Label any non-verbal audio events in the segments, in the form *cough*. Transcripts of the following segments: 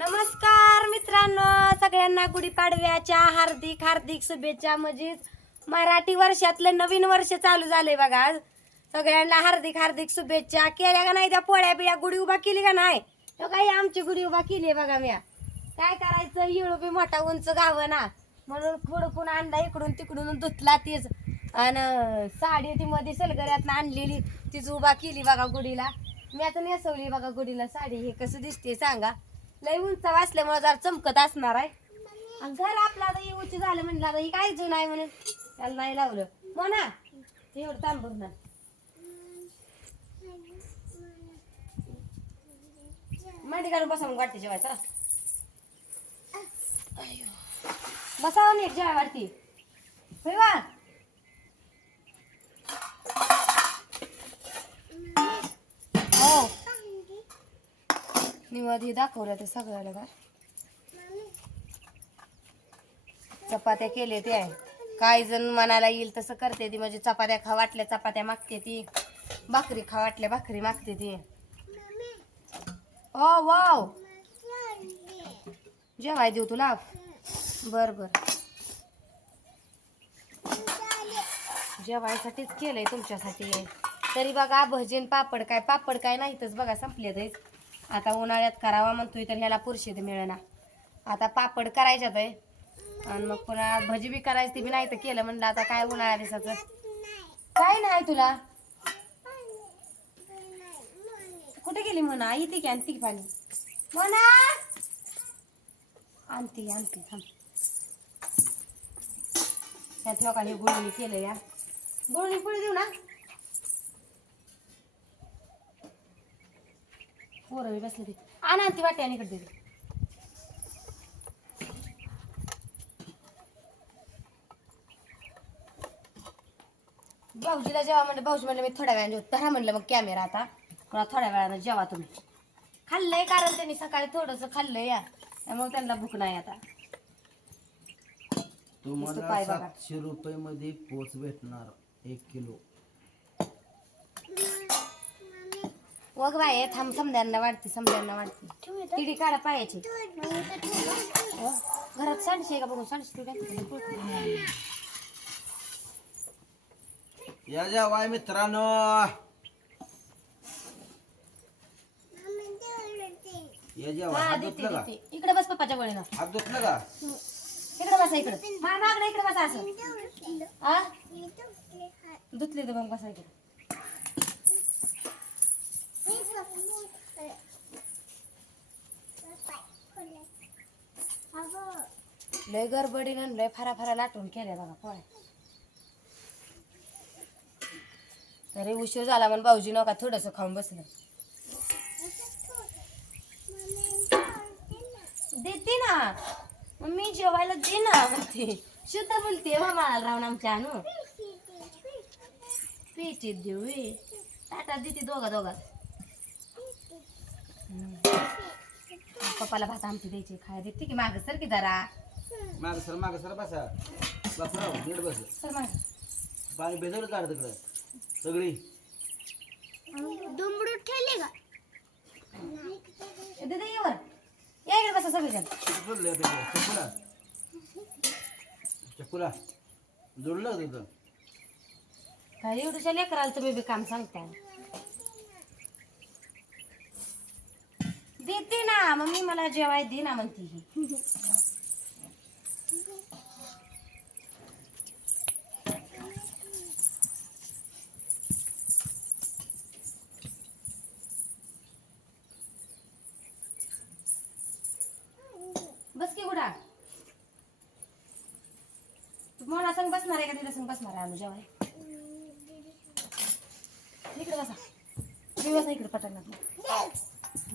नमस्कार मित्रांनो सगळ्यांना गुढीपाडव्याच्या हार्दिक हार्दिक शुभेच्छा. म्हणजेच मराठी वर्षातलं नवीन वर्ष चालू झालंय बघा. आज सगळ्यांना हार्दिक हार्दिक शुभेच्छा. केल्या का नाही त्या पोळ्या बिळ्या? गुढी उभा केली का नाही? हो तो काही आमची गुढी उभा केली आहे बघा म्या. काय करायचं? येळू बी मोठा उंच गाव ना. म्हणून खुडकून आणला इकडून तिकडून धुतला तीच. आणि साडी ती मध्ये सलगऱ्यातनं आणलेली. तीच उभा केली बघा गुढीला. मी आता नेसवली बघा गुढीला साडी. हे कसं दिसते सांगा. लय उंच वाचल्यामुळे जरा चमकत असणार आहे. आणि घर आपला आता ही उंच झालं म्हणलं आता ही काय जुन आहे म्हणून त्याला नाही लावलं. म्हणा एवढं तांबूर ना. मांडी घालून बसा मग वाटते जेवायचा. बसावं नीट जेवाय वाटते होय वा हो निवाद हे दाखवलं ते सगळ्याला का? चपात्या केले ते आहे काही जण मनाला येईल तसं करते ती. म्हणजे चपात्या खा वाटल्या चपात्या मागते ती. भाकरी खा वाटल्या भाकरी मागते ती. ओ वाव! जेवाय देऊ तुला? बर बर. जेवायसाठीच केलंय तुमच्यासाठी. तरी बघा भजन पापड काय पापड काय नाहीतच बघा संपले तेच आता उन्हाळ्यात करावा म्हणतोय तर ह्याला पुरशीत मिळेना. आता पापड करायच्यात आहे. आणि मग पुन्हा भजी बी करायची ती बी नाही तर केलं म्हणलं आता काय उन्हाळ्या दिवसाचं. काय नाही तुला? कुठे गेली म्हणा? येते की आणते की पाणी? म्हणा. आणते आणते थांब. त्यात लोका हे गुळणी केलं या. गुळणी पुढे देऊ ना. पोरं बी बसले ते आणा ती वाटे आणि इकडे दे भाऊजीला जेव्हा म्हणलं भाऊजी म्हणलं मी थोड्या वेळाने जेवतो. धरा म्हणलं मग कॅमेरा आता. पुन्हा थोड्या वेळानं जेवा तुम्ही. खाल्लंय कारण त्यांनी सकाळी थोडंसं खाल्लंय या. त्यामुळे त्यांना भूक नाही आता. तुम्हाला पाय बघा. सातशे रुपये मध्ये पोच भेटणार एक किलो. वग बाय थांब समद्यांना वाढते समद्यांना वाढते. तिडी काढा पायाची. अ, घरात सांडशे का बघून? सांडशे काय या जेवाय मित्रांनो. या जेवा हा हात देते धुतलं का? देते. इकडे बस पप्पाच्या वळीनं. हात धुतलं का? इकडे बसा इकडे. मागडे इकडे बसा असं. आ? धुतले तर मग बसा इकडे. लय गडबडीनं लय फारा फारा लाटून केल्या बघा पोळ्या. तरी उशीर झाला म्हणून भाऊजी नका थोडस खाऊन बसलं. देते ना. मग मी जेवायला दे ना म्हणते. शुद्ध बोलते हो मला राहून आमच्या अनु. *laughs* पेचीत देऊ. ताटात देते दोघा दोघा. पप्पाला भात आमची द्यायची खायला देते की माग? सर की जरा. माग सर माग सर बसा. बापराव नीट बस. सर माग. पाणी भेजवलं का तिकडं? सगळी? दे येवर. या इकडे बसा सगळेजण. जोडलं चकुला. चकुला. जोडलं का तिथं? काय एवढ्याच्या लेकराला तुम्ही बी काम सांगताय? देते ना मम्मी मला जेवाय दे ना म्हणते ही. बस की गुडा. तू मला संग बसणार आहे का? तिला संग बसणार आहे आम्ही जेवाय इकडे बसा. दिवस इकडे पटकणार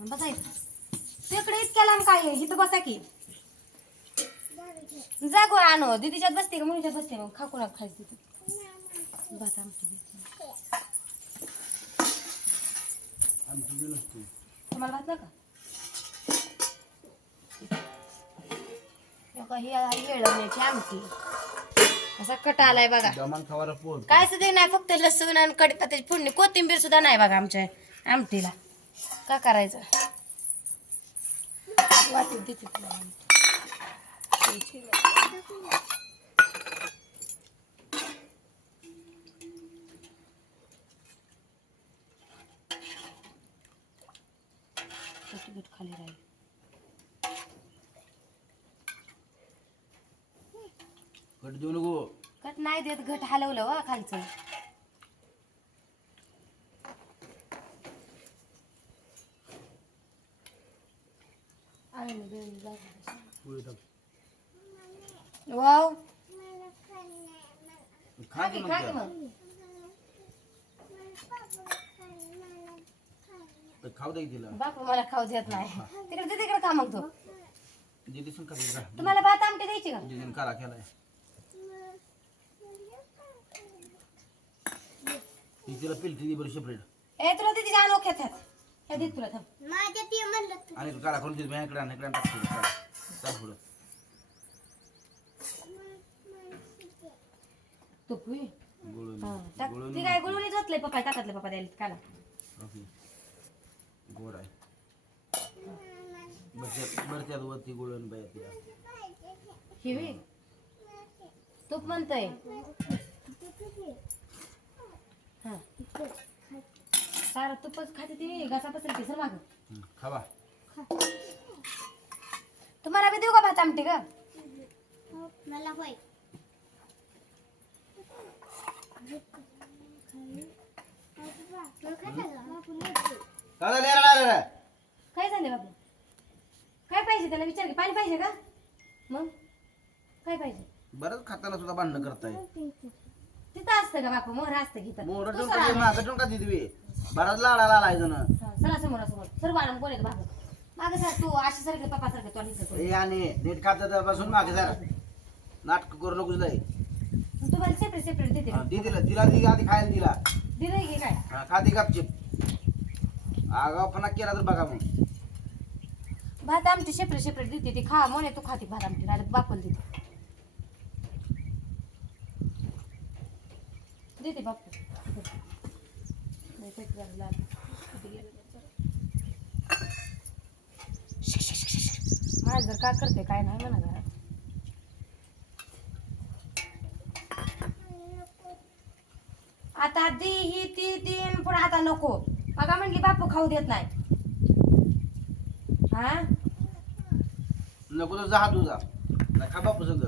बसा इकडे. तिकडे इतक्या लांब काय आहे? इथं बसा की. जागो आणो. दीदीच्यात बसते का मुलीच्यात बसते? मग खाकू कोणा खायचं तिथं. बसा आमची तुम्हाला भात का? ही येळवण्याची आमटी. असा कट आलाय बघा. काय सुद्धा नाही फक्त लसूण आणि कडीपत्त्याची फोडणी. कोथिंबीर सुद्धा नाही बघा आमच्या आमटीला. का करायचं? वाटून देते तुला खाली राहील कट देऊ नको. कट नाही देत घट हलवलं हो वा खालचं वाव. खा की खा की. मग. तर खाऊ दे की तिला. बापू मला खाऊ देत नाही. तिकडे तिकडे खा मग तू. दिदीसून. तुम्हाला भात आमटी द्यायची का? दिदीने काला केलाय. ती तिला पिलती दी बरं सेपरेट ए तुला तिथे जाण ओख्यात. हे देत तुला थांब. आणि तू. काला करून तिथे इकडे आण इकडे आण टाक पुढे काला. टाक पुढं. तू पुई. गुळून हा, टाक. गुळून ती काय पप्पा द्यायला काला ओके गोड आहे. वरती तूप म्हणतोय. हा. सारं तूपच खाते ती घासा पसरते सर माग. हं, खावा. तुम्हाला बी देऊ का भात आमटी का मला होय. काय झालं? काय बाबा? काय पाहिजे त्याला? विचार की पाणी पाहिजे का? मग? काय पाहिजे? बरंच खाताना सुद्धा भांडणं करताय. तिथं असतं का बापू? मोहर असतं की इथं. मोर तू ठेवून सरा का मागं ठेवून का दिदवी बराच लाडा लालाय जण. हा, सरा समोर समोर. आणून कोण येतं मागं. मागं सर तू अशी सारखं पप्पा सारखं हे आणि नीट बसून मागे जरा. नाटक करू नकोस लय. तुम्हाला सेपरेट सेपरेट देते हा, दे तिला तिला ती आधी खायला दिला दिलंय की काय? हा, खा ती गपचिप. आगावपणा केला तर बघा मग. भात आमटी सेपरेट सेपरेट देते. ती खा म्हणे तू खाते भात आमटी नाही बापल देते. देते बापू नाही, पेट झालं लाल. किती गेलं त्याचं. शिक, शिक, शिक, शिक. माझं जर का करते? काय नाही म्हणा घरात. आता दी ही ती तीन पण आता नको. बघा म्हणली बापू खाऊ देत नाही. हा? नको तर जा तुझा खा बापू संग.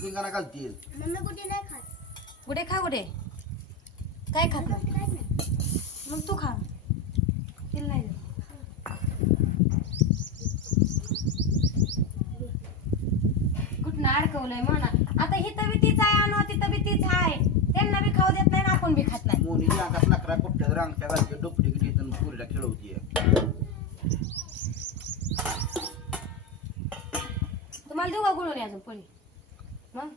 धिंगाणा घालतील. मम्मी कुठे नाही खात. कुठे खा कुठे? काय खात नाही? मग तू खा. तिला नाही. कुठनं अडकवलंय म्हणा. आता हिथं बी तीच आहे आणू तीच आहे. त्यांना बी खाऊ देत नाही आणि आपण बी खात नाही. मोनीच्या अंगात नकरा कुठल्या घालते डोपडी पुरीला खेळवतीये. तुम्हाला देऊ का गुळून अजून पोळी मग?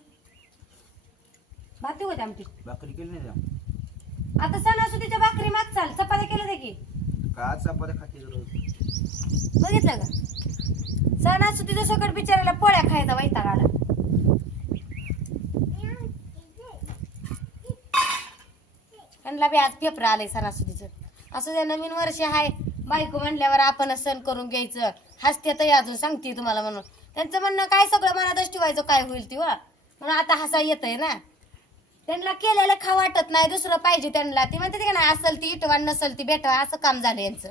भात देऊ का आमटी? भाकरी केली नाही? आता सणासुदीच्या भाकरी माग चाल. चपात्या केल्या ते की? का चपात्या खाते रोज? बघितलं का? सणासुदीच्या सकट बिचारायला पोळ्या खायचा वैताग आला. त्यांना बी आज पेपर आलंय सणासुदीचं. असं ते नवीन वर्ष आहे बायको म्हणल्यावर आपणच सण करून घ्यायचं. हसते तर अजून सांगते तुम्हाला म्हणून. त्यांचं म्हणणं काय सगळं मनातच ठेवायचं काय होईल ती वा म्हणून आता हसा येतंय ना. त्यांना केलेलं खा वाटत नाही दुसरं पाहिजे त्यांना. ती म्हणते का नाही असल ती इटवाण नसल ती भेटवा असं काम झालं यांचं.